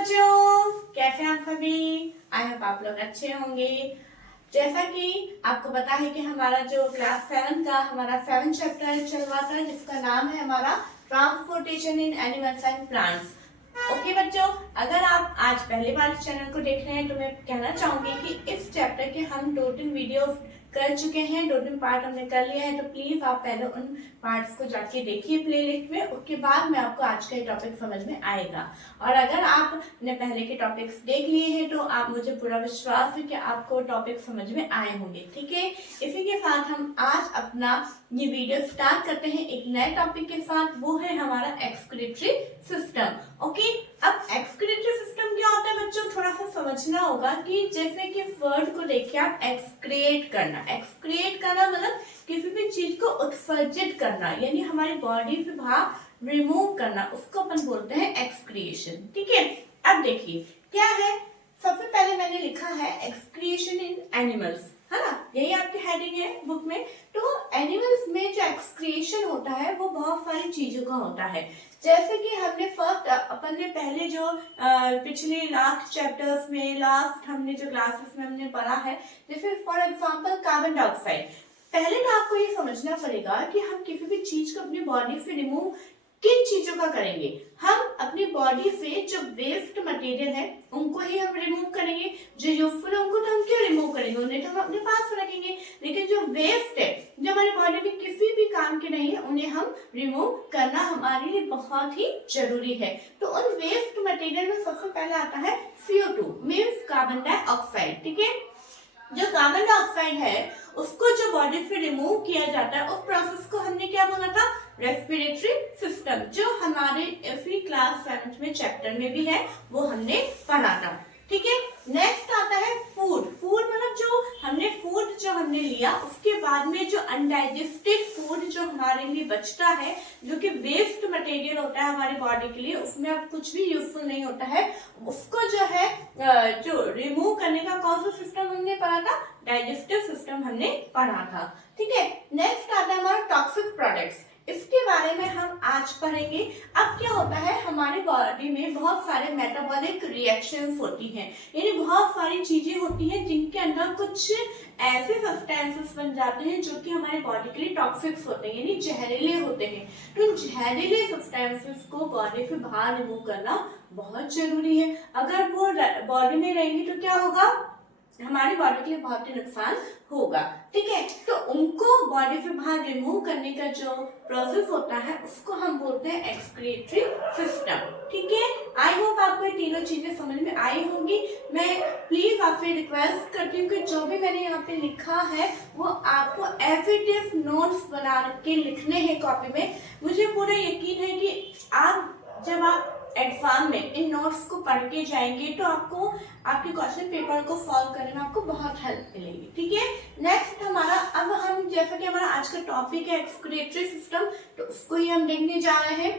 बच्चों, कैसे हैं आप सभी। आई होप आप लोग अच्छे होंगे। जैसा कि आपको पता है कि हमारा जो क्लास 7 का हमारा 7 चैप्टर चल रहा था, जिसका नाम है हमारा transportation in animals and plants. Okay बच्चों, अगर आप आज पहली बार इस चैनल को देख रहे हैं तो मैं कहना चाहूंगी कि इस चैप्टर के हम 2-3 वीडियो कर चुके हैं, 2-3 पार्ट हमने कर लिया है, तो प्लीज आप पहले उन पार्ट्स को जाके देखिए प्लेलिस्ट में। उसके बाद में आपको आज का टॉपिक समझ में आएगा। और अगर आपने पहले के टॉपिक्स देख लिए हैं तो आप मुझे पूरा विश्वास है कि आपको टॉपिक समझ में आए होंगे। ठीक है, इसी के साथ हम आज अपना ये वीडियो स्टार्ट करते हैं एक नए टॉपिक के साथ। वो है हमारा एक्सक्रीटरी सिस्टम। ओके, अब एक्सक्रीटरी सिस्टम क्या होता है बच्चों, थोड़ा सा समझना होगा कि जैसे कि वर्ड को देखिए आप, एक्सक्रिएट करना। एक्सक्रिएट करना मतलब किसी भी चीज को उत्सर्जित करना, यानी हमारी बॉडी से बाहर रिमूव करना, उसको अपन बोलते हैं एक्सक्रिएशन। ठीक है, अब देखिए क्या है। सबसे पहले मैंने लिखा है एक्सक्रिएशन इन एनिमल्स, है ना, यही आपकी हेडिंग है बुक में। तो एनिमल्स में जो एक्सक्रिएशन होता है वो बहुत सारी चीजों का होता है। जैसे कि हमने फर्स्ट अपन ने पहले जो पिछले लास्ट चैप्टर्स में, लास्ट हमने जो क्लासेस में हमने पढ़ा है, जैसे फॉर एग्जांपल कार्बन डाइऑक्साइड। पहले तो आपको ये समझना पड़ेगा कि हम किसी भी चीज को अपनी बॉडी से रिमूव किन चीजों का करेंगे। हम अपनी बॉडी से जो वेस्ट मटेरियल है उनको ही हम रिमूव करेंगे। जो यूजफुल है उनको तो हम क्यों रिमूव करेंगे, उन्हें तो हम अपने पास रखेंगे। लेकिन जो वेस्ट है, जो हमारी बॉडी में किसी भी काम के नहीं है, उन्हें हम रिमूव करना हमारे लिए बहुत ही जरूरी है। तो उन वेस्ट मटेरियल में सबसे पहले आता है CO2 मीन्स कार्बन डाइऑक्साइड। ठीक है, जो कार्बन डाइऑक्साइड है उसको जो बॉडी से रिमूव किया जाता है, उस प्रोसेस को हमने क्या बोला था, रेस्पिरेटरी सिस्टम, जो हमारे इसी क्लास 7 में चैप्टर में भी है, वो हमने पढ़ा था। ठीक है, नेक्स्ट आता है फूड। फूड मतलब जो हमने लिया उसके बाद में जो अनडाइजेस्टेड फूड जो हमारे लिए बचता है, जो कि वेस्ट मटेरियल होता है हमारी बॉडी के लिए, उसमें अब कुछ भी यूजफुल नहीं होता है, उसको जो है जो रिमूव करने का कौन सा सिस्टम हमने पढ़ा था, डाइजेस्टिव सिस्टम हमने पढ़ा था। ठीक है, नेक्स्ट आता है हमारा टॉक्सिक प्रोडक्ट्स। इसके बारे में हम आज पढ़ेंगे। अब क्या होता है, हमारी बॉडी में बहुत सारे मेटाबॉलिक रिएक्शंस होती हैं, यानी बहुत सारी चीजें होती हैं जिनके अंदर कुछ ऐसे सब्सटेंसेस बन जाते हैं जो कि हमारी बॉडी के लिए टॉक्सिक्स होते हैं, यानी जहरीले होते हैं। तो जहरीले सब्सटेंसेस को बॉडी से बाहर रिमूव करना बहुत जरूरी है। अगर वो बॉडी में रहेंगे तो क्या होगा, हमारी बॉडी के लिए बहुत ही नुकसान होगा। ठीक है, तो उनको बॉडी से बाहर रिमूव करने का जो प्रोसेस होता है उसको हम बोलते हैं एक्सक्रीटरी सिस्टम। ठीक है, आई होप आपको ये तीनों चीजें समझ में आई होंगी। मैं प्लीज आपसे रिक्वेस्ट करती हूँ कि जो भी मैंने यहाँ पे लिखा है वो आपको एज इट इज नोट्स बना के लिखने हैं कॉपी में। मुझे पूरा यकीन है कि आप जब आप एग्जाम में इन नोट्स को पढ़ के जाएंगे तो आपको आपके क्वेश्चन पेपर को सॉल्व करने में आपको बहुत हेल्प मिलेगी। ठीक है, नेक्स्ट हमारा, अब हम जैसा कि हमारा आज का टॉपिक है एक्सक्रीटरी सिस्टम, तो उसको ही हम देखने जा रहे हैं।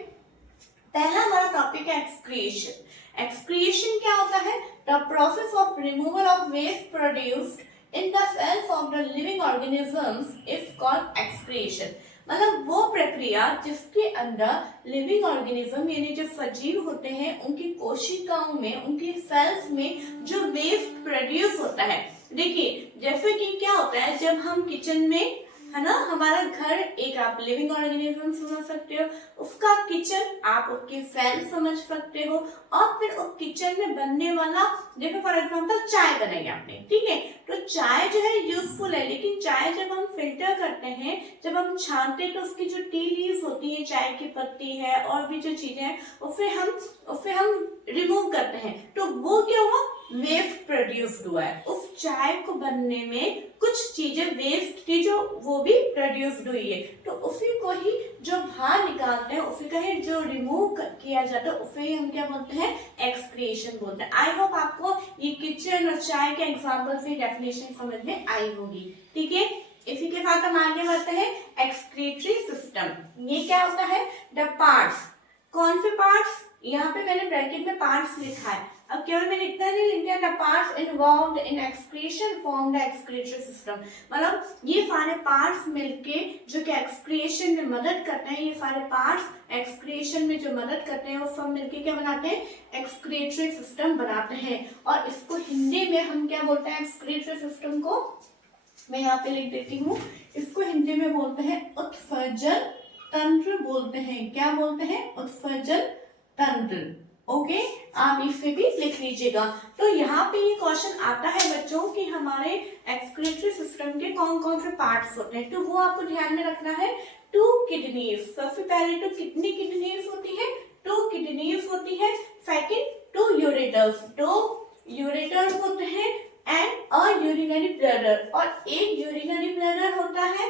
पहला हमारा टॉपिक है एक्सक्रिएशन। एक्सक्रिएशन क्या होता है, the process of removal of waste produced in the cells of the living organisms is called excretion. मतलब वो प्रक्रिया जिसके अंदर लिविंग ऑर्गेनिज्म यानी जो सजीव होते हैं उनकी कोशिकाओं में, उनकी सेल्स में जो वेस्ट प्रोड्यूस होता है। देखिए जैसे कि क्या होता है, जब हम किचन में, है ना, हमारा घर एक आप लिविंग ऑर्गेनिज्म समझ सकते हो, उसका किचन आप उसकी सेल समझ सकते हो, और फिर उस किचन में बनने वाला, देखो फॉर एग्जांपल चाय बनाई आपने, ठीक है, तो चाय जो है यूजफुल है, लेकिन चाय जब हम फिल्टर करते हैं, जब हम छानते हैं, तो उसकी जो टी लीव्स होती है, चाय की पत्ती है और भी जो चीजें हैं, उसे हम रिमूव करते हैं, तो वो क्या हुआ, वेस्ट प्रोड्यूस्ड हुआ है। उस चाय को बनने में कुछ चीजें वेस्ट थी जो वो भी प्रोड्यूस्ड हुई है, तो उसी को ही जो बाहर निकालते हैं, उसी का ही जो रिमूव किया जाता है, उसे ही हम क्या बोलते हैं, एक्सक्रिएशन बोलते हैं। आई होप आपको ये किचन और चाय के एग्जांपल से डेफिनेशन समझ में आई होगी। ठीक है, इसी के साथ हम आगे बढ़ते हैं एक्सक्रीटरी सिस्टम। ये क्या होता है, द पार्ट्स। कौन से पार्ट्स, यहाँ पे मैंने ब्रैकेट में पार्ट्स लिखा है, अब केवल मैंने इतना नहीं लिख दिया, the parts involved in excretion form the excretory system, मतलब ये सारे पार्ट्स मिलके जो कि एक्सक्रिएशन में मदद करते हैं, ये सारे पार्ट्स एक्सक्रिएशन में जो मदद करते हैं वो सब मिलके क्या बनाते हैं, एक्सक्रीटरी सिस्टम बनाते हैं। और इसको हिंदी में हम क्या बोलते हैं, एक्सक्रीटरी सिस्टम को मैं यहाँ पे लिख देती हूँ, इसको हिंदी में बोलते हैं उत्सर्जन तंत्र बोलते हैं। क्या बोलते हैं, उत्सर्जन तंत्र। ओके, आप इसे भी लिख लीजिएगा। तो यहाँ पे ये क्वेश्चन आता है बच्चों कि हमारे एक्सक्रीटरी सिस्टम के कौन कौन से पार्ट्स होते हैं, तो वो आपको ध्यान में रखना है। 2 किडनीज, सबसे पहले तो कितनी किडनीज होती है, 2 किडनीज होती है। सेकंड 2 यूरेटर्स, 2 यूरेटर्स होते हैं एंड अ यूरिनरी ब्लैडर, और एक यूरिनरी ब्लैडर होता है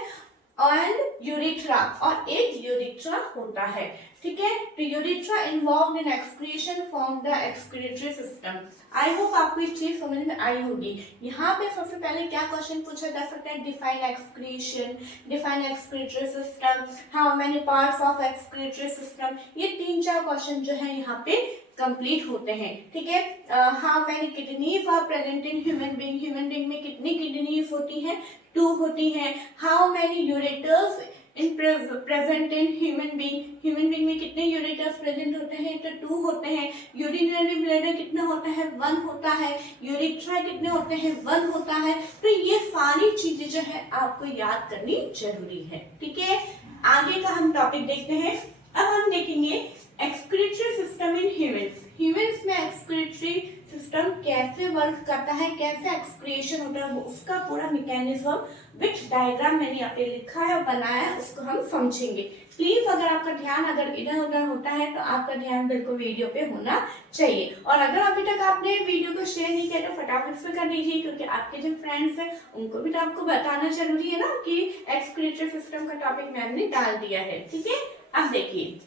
एंड यूरिथ्रा, और एक यूरिथ्रा होता है। ठीक है, तो urethra involve in excretion from the excretory system. I hope आपको ये चीज समझ में आई होगी। यहाँ पे सबसे पहले क्या क्वेश्चन पूछा जा सकता है, define excretion, define excretory system, how many parts of excretory system, ये 3-4 क्वेश्चन जो है यहाँ पे कंप्लीट होते हैं। ठीक है, how many kidneys are present in human being, human being में कितनी किडनीज होती हैं, 2 होती हैं। How many ureters in present in human being, human being में कितने यूरेटर्स प्रेजेंट होते हैं, तो 2 होते हैं। यूरिनरी ब्लैडर कितना होता है, 1 होता है। यूरिथ्रा कितने होते हैं, 1 होता है। तो ये सारी चीजें जो है आपको याद करनी जरूरी है। ठीक है, आगे का हम टॉपिक देखते हैं। अब हम देखेंगे excretory system in humans. Humans में एक्सक्रीटरी सिस्टम कैसे वर्क करता है, कैसे एक्सक्रिएशन होता है, उसका पूरा मैकेनिज्म विच डायग्राम मैंने यहाँ पे लिखा है और बनाया है, उसको हम समझेंगे। प्लीज अगर आपका ध्यान अगर इधर उधर होता है तो आपका ध्यान बिल्कुल वीडियो पे होना चाहिए। और अगर अभी तक आपने वीडियो को शेयर नहीं किया तो फटाफट से कर दीजिए, क्योंकि आपके जो फ्रेंड्स हैं उनको भी तो आपको बताना जरूरी है ना कि एक्सक्रीटरी सिस्टम का टॉपिक मैम ने डाल दिया है। ठीक है, अब देखिए,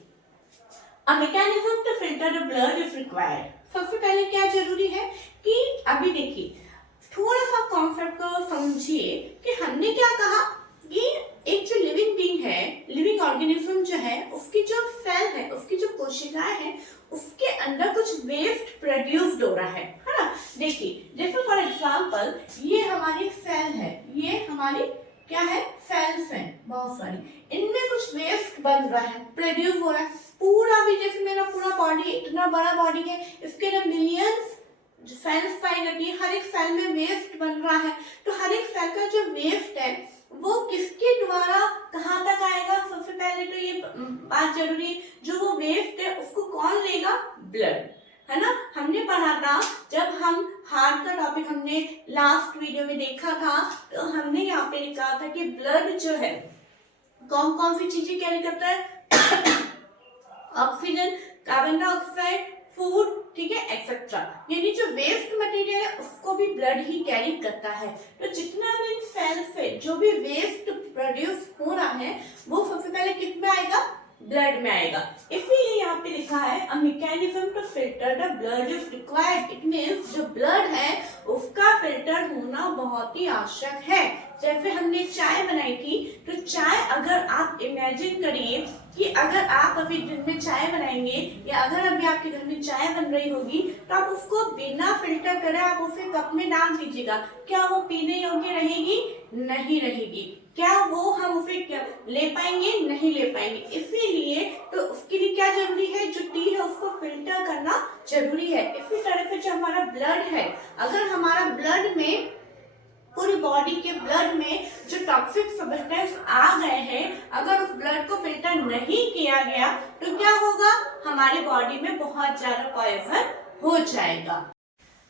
A mechanism to filter the blood is required. सबसे पहले क्या जरूरी है कि अभी देखिए थोड़ा सा कॉन्सेप्ट को समझिए कि हमने क्या कहा कि एक जो लिविंग बीइंग है, लिविंग ऑर्गेनिज्म जो है, उसकी जो सेल है, उसकी जो कोशिकाएं हैं, उसके अंदर कुछ वेस्ट प्रोड्यूस्ड हो रहा है ना। देखिए जैसे फॉर एग्जांपल ये हमारी सेल है, ये हमारी क्या है, सेल्स हैं बहुत सारी, इनमें कुछ वेस्ट बन रहा है, प्रोड्यूस हो रहा है। पूरा भी जैसे मेरा पूरा बॉडी इतना बड़ा बॉडी है, इसके अंदर मिलियंस सेल्स पाई जाती है, हर एक सेल में वेस्ट बन रहा है। तो हर एक सेल का जो वेस्ट है वो किसके द्वारा कहाँ तक आएगा, सबसे पहले तो ये बात जरूरी है, जो वो वेस्ट है उसको कौन लेगा, ब्लड, है ना। हमने पढ़ा था जब हम हार्ट का टॉपिक हमने लास्ट वीडियो में देखा था, तो हमने यहाँ पे लिखा था कि ब्लड जो है कौन कौन सी चीजें कैरी करता है, ऑक्सीजन, कार्बन डाइऑक्साइड, फूड, ठीक है, एक्सेट्रा। यानी जो वेस्ट मटेरियल है उसको भी ब्लड ही कैरी करता है। तो जितना भी सेल से जो भी वेस्ट प्रोड्यूस हो रहा है वो सबसे पहले किस में आएगा, ब्लड में आएगा। इसीलिए यहाँ पे लिखा है a mechanism to filter the blood is required. It means जो ब्लड है उसका फिल्टर होना बहुत ही आवश्यक है। जैसे हमने चाय बनाई थी, तो चाय अगर आप इमेजिन करिए कि अगर आप अभी दिन में चाय बनाएंगे या अगर अभी आपके घर में चाय बन रही होगी, तो आप उसको बिना फिल्टर करे आप उसे कप में डाल दीजिएगा, क्या वो पीने योग्य रहेगी, नहीं रहेगी। क्या वो हम उसे क्या ले पाएंगे, नहीं ले पाएंगे। इसीलिए तो उसके लिए क्या जरूरी है, जो टी है उसको फिल्टर करना जरूरी है। इसी तरह से जो हमारा ब्लड है, अगर हमारा ब्लड में, पूरी बॉडी के ब्लड में जो टॉक्सिक सब्सटेंस आ गए हैं, अगर उस ब्लड को फिल्टर नहीं किया गया तो क्या होगा, हमारी बॉडी में बहुत ज्यादा पॉइजन हो जाएगा।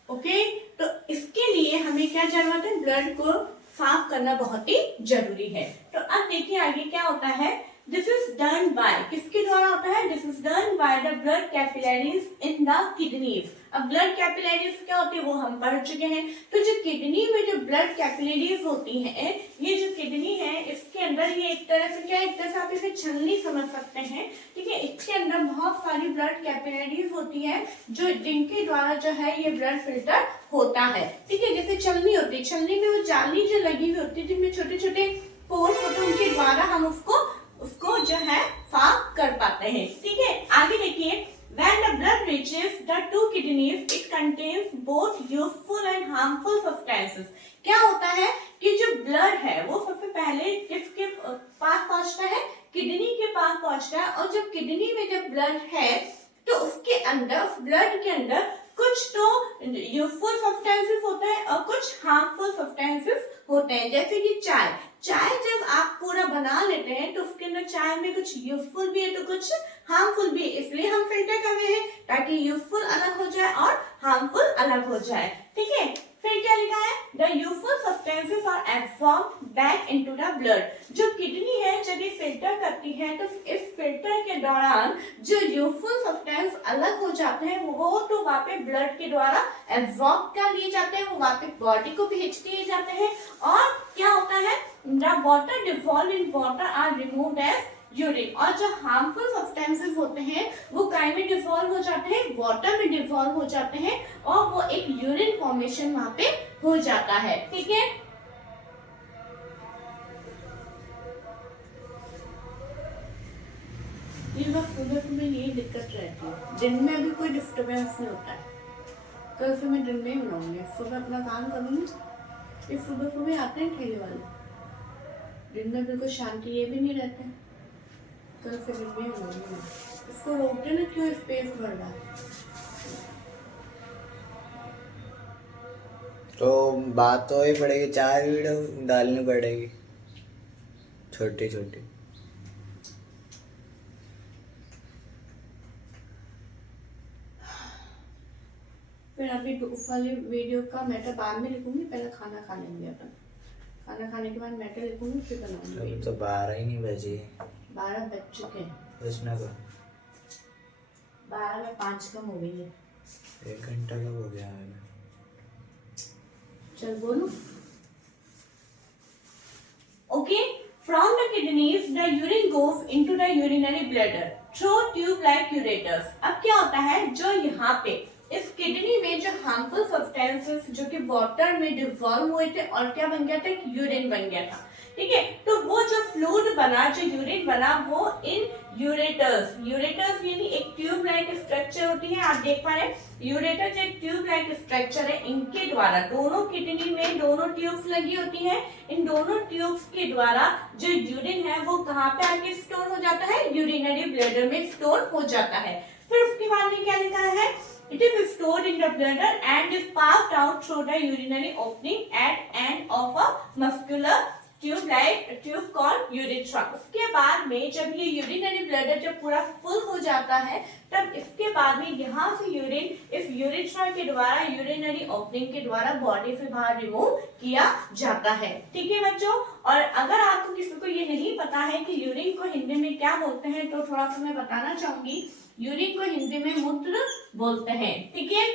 ओके, तो इसके लिए हमें क्या जरूरत है, ब्लड को साफ करना बहुत ही जरूरी है। तो अब देखिए आगे क्या होता है, दिस इज डन बाय, किसके द्वारा होता है, this is done by the blood capillaries in the kidneys. अब ब्लड कैपिलरीज क्या होती है वो हम पढ़ चुके हैं। तो जो किडनी में जो ब्लड कैपिलरीज होती है, ये जो किडनी है इसके अंदर ये एक तरह से क्या, एक तरह से आप इसे छलनी समझ सकते हैं। ठीक है, इसके अंदर बहुत सारी ब्लड कैपिलरीज होती है जो जिनके द्वारा जो है ये ब्लड फिल्टर होता है। ठीक है, जैसे छलनी होती है, छलनी में वो जाली जो लगी हुई होती है जिसमें छोटे छोटे पोर्स होते हैं, उनके द्वारा हम उसको जो है साफ कर पाते हैं। ठीक है, आगे देखिए, When the blood reaches the two kidneys, it contains both useful and harmful substances. क्या होता है कि जो ब्लड है वो सबसे पहले किसके पास पहुंचता है? किडनी के पास पहुंचता है। और जब किडनी में जब ब्लड है तो उसके अंदर, उस ब्लड के अंदर कुछ तो यूजफुल सब्सटेंसेस होते हैं और कुछ हार्मफुल सब्सटेंसेस होते हैं। जैसे कि चाय जब आप पूरा बना लेते हैं तो उसके अंदर चाय में कुछ यूजफुल भी है तो कुछ हार्मफुल भी है, इसलिए हम फिल्टर कर रहे हैं ताकि यूजफुल अलग हो जाए और हार्मफुल अलग हो जाए। ठीक है, फिर क्या लिखा है? The useful substances are absorbed back into the blood. जो किडनी है जब ये फिल्टर करती है तो इस फिल्टर के दौरान जो यूजफुल सब्सटेंस अलग हो जाते हैं वो तो वापस ब्लड के द्वारा एब्सॉर्ब कर लिए जाते हैं, वो वापस बॉडी को भेज दिए जाते हैं। और क्या होता है? The water dissolve in water are removed as urine. और जो हार्मफुल सब्सटेंसेस होते हैं वो काय में डिसॉल्व हो जाते हैं? वाटर में डिसॉल्व हो जाते हैं और वो एक यूरिन फॉर्मेशन वहां पे हो जाता है। ठीक है, ये बात सुबह में यही दिक्कत रहती है, दिन में अभी कोई डिस्टर्बेंस नहीं होता है। कल से मैं दिन में ही बनाऊंगी, सुबह अपना काम करूंगी। ये सुबह आते हैं ठेले वाले, दिन में बिल्कुल शांति ये भी नहीं रहते। कल से दिन में ही बनाऊंगी। इसको रोकते ना क्यों स्पेस भर रहा है। तो बात तो ही पड़ेगी, 4 वीडियो डालनी पड़ेगी छोटी छोटी। फिर अभी वाली वीडियो का मैटर बाद में लिखूंगी, पहले खाना खा लेंगे अपन। खाना खाने के बाद मैटर लिखूंगी फिर बनाऊंगी। तो 12 ही नहीं बजे। 12 बज चुके हैं। उसमें को 12 में 5 कम हो गई है। 1 घंटा कब हो गया है? चल बोलो। Okay, from the kidneys the urine goes into the urinary bladder through tube like ureters. अब क्या होता है, जो यहाँ पे इस किडनी में जो हार्मफुल सब्सटेंसेस जो कि वाटर में डिसॉल्व हुए थे और क्या बन गया था? यूरिन बन गया था। ठीक है, तो वो जो फ्लूइड बना, जो यूरिन बना, वो इन यूरेटर्स यानी एक ट्यूब लाइक स्ट्रक्चर होती है। आप देख पा रहे हैं यूरेटर जो एक ट्यूब लाइक स्ट्रक्चर है, इनके द्वारा दोनों किडनी में दोनों ट्यूब्स लगी होती हैं। इन दोनों ट्यूब्स के द्वारा जो यूरिन है वो कहाँ पे आके स्टोर हो जाता है? यूरिनरी ब्लैडर में स्टोर हो जाता है। फिर उसके बाद में क्या लिखा है? It is stored in the bladder and is passed out through the urinary opening at end of a muscular tube like tube called urethra। उसके बाद में जब ये यूरिनरी ब्लैडर जब पूरा फुल हो जाता है तब इसके बाद में यहाँ से यूरिन इस यूरेथ्रा के द्वारा, यूरिनरी ओपनिंग के द्वारा बॉडी से बाहर रिमूव किया जाता है। ठीक है बच्चों, और अगर आपको किसी को ये नहीं पता है कि यूरिन को हिंदी में क्या बोलते हैं तो थोड़ा सा मैं बताना चाहूंगी। यूरिन को हिंदी में मूत्र बोलते हैं। ठीक है,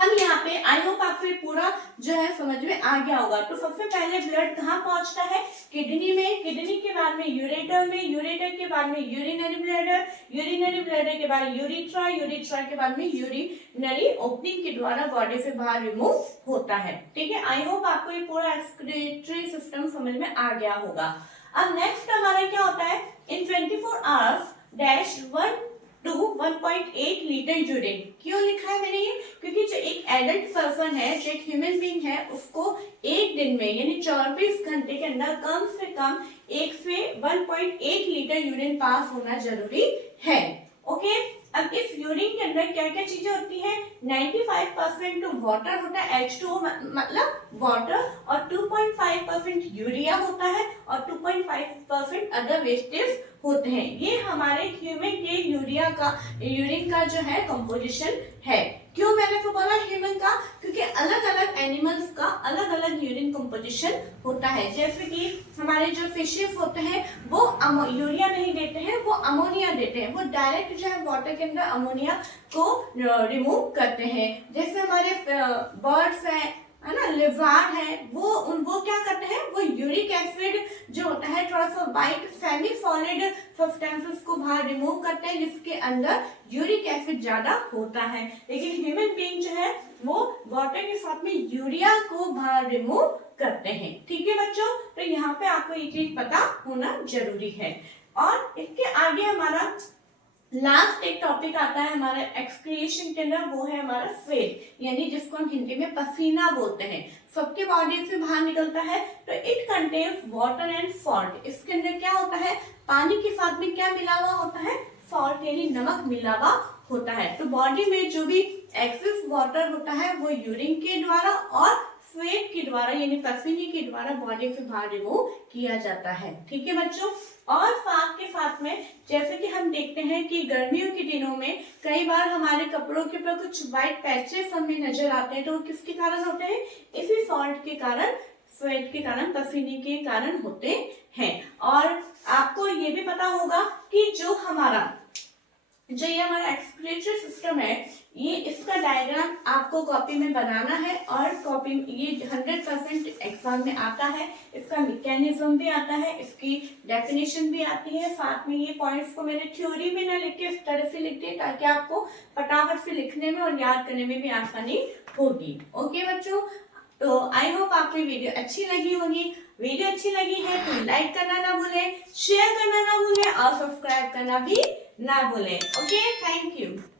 अब यहाँ पे आई होप आपको पूरा जो है समझ में आ गया होगा। तो सबसे पहले ब्लड कहाँ पहुंचता है? किडनी में। किडनी के बाद में यूरेटर में, यूरेटर के बाद में यूरिनरी ब्लैडर, यूरिनरी ब्लैडर के बाद यूरिथ्रा, यूरिथ्रा के बाद में यूरिनरी ओपनिंग के द्वारा बॉडी से बाहर रिमूव होता है। ठीक है, आई होप आपको ये पूरा एक्सक्रीटरी सिस्टम समझ में आ गया होगा। अब नेक्स्ट हमारा क्या होता है? इन 24 hours dash 1 to 1.8 litre urine. क्यों लिखा है मैंने ये? क्योंकि जो एक एडल्ट पर्सन है, जो एक ह्यूमन बीइंग है, उसको एक दिन में यानी 24 घंटे के अंदर कम से कम 1 से 1.8 लीटर यूरिन पास होना जरूरी है। ओके, अब इस यूरिन के अंदर क्या क्या चीजें होती हैं? 95% तो वाटर होता है, H2O मतलब वाटर, और 2.5% यूरिया होता है और 2.5% अदर वेस्टेज होते हैं। ये हमारे ह्यूमन के यूरिन का जो है कंपोजिशन है। क्यों मैंने तो बोला ह्यूमन का? क्योंकि अलग अलग एनिमल्स का अलग अलग यूरिन कंपोजिशन होता है। जैसे कि हमारे जो फिशेस होते हैं वो यूरिया नहीं देते हैं, वो अमोनिया देते हैं। वो डायरेक्ट जो है वाटर के अंदर अमोनिया को रिमूव करते हैं। जैसे हमारे बर्ड्स है ना, लिजार्ड है, वो क्या करते हैं? वो यूरिक एसिड जो होता है थोड़ा सा वाइट सेमी सॉलिड सब्सटेंसेस को बाहर रिमूव करते हैं जिसके अंदर यूरिक एसिड ज्यादा होता है। लेकिन ह्यूमन बीइंग जो है वो वाटर के साथ में यूरिया को बाहर रिमूव करते हैं। ठीक है बच्चों, तो यहाँ पे आपको ये चीज पता होना जरूरी है। और इसके आगे हमारा लास्ट एक टॉपिक आता है हमारा एक्सक्रिएशन के अंदर, वो है हमारा स्वेट, यानी जिसको हम हिंदी में पसीना बोलते हैं। सबके बॉडी से बाहर निकलता है। तो it contains water and salt. इसके अंदर क्या होता है, पानी के साथ में क्या मिला हुआ होता है, सॉल्ट यानी नमक मिला हुआ होता है। तो बॉडी में जो भी एक्सेस वाटर होता है वो यूरिन के द्वारा और स्वेट के द्वारा यानी पसीने के द्वारा बॉडी से बाहर रिमूव किया जाता है। ठीक है बच्चों। और साथ के साथ में जैसे कि हम देखते हैं कि गर्मियों के दिनों में कई बार हमारे कपड़ों के ऊपर कुछ व्हाइट पैचेस हमें नजर आते हैं, तो वो किसके कारण होते हैं, इसी सॉल्ट के कारण, स्वेट के कारण, पसीने के कारण होते हैं। और आपको ये भी पता होगा कि जो ये हमारा एक्सक्रीटरी सिस्टम है, ये इसका डायग्राम आपको कॉपी में बनाना है और कॉपी ये 100% एग्जाम में आता है। इसका मैकेनिज्म भी आता है, इसकी डेफिनेशन भी आती है। साथ में ये पॉइंट्स को मैंने थ्योरी में ना लिख के इस तरह से लिख दिए ताकि आपको फटाफट से लिखने में और याद करने में भी आसानी होगी। ओके बच्चों, तो आई होप आपको वीडियो अच्छी लगी होगी। वीडियो अच्छी लगी है तो लाइक करना ना भूलें, शेयर करना ना भूलें और सब्सक्राइब करना भी ना भूलें। Okay, thank you.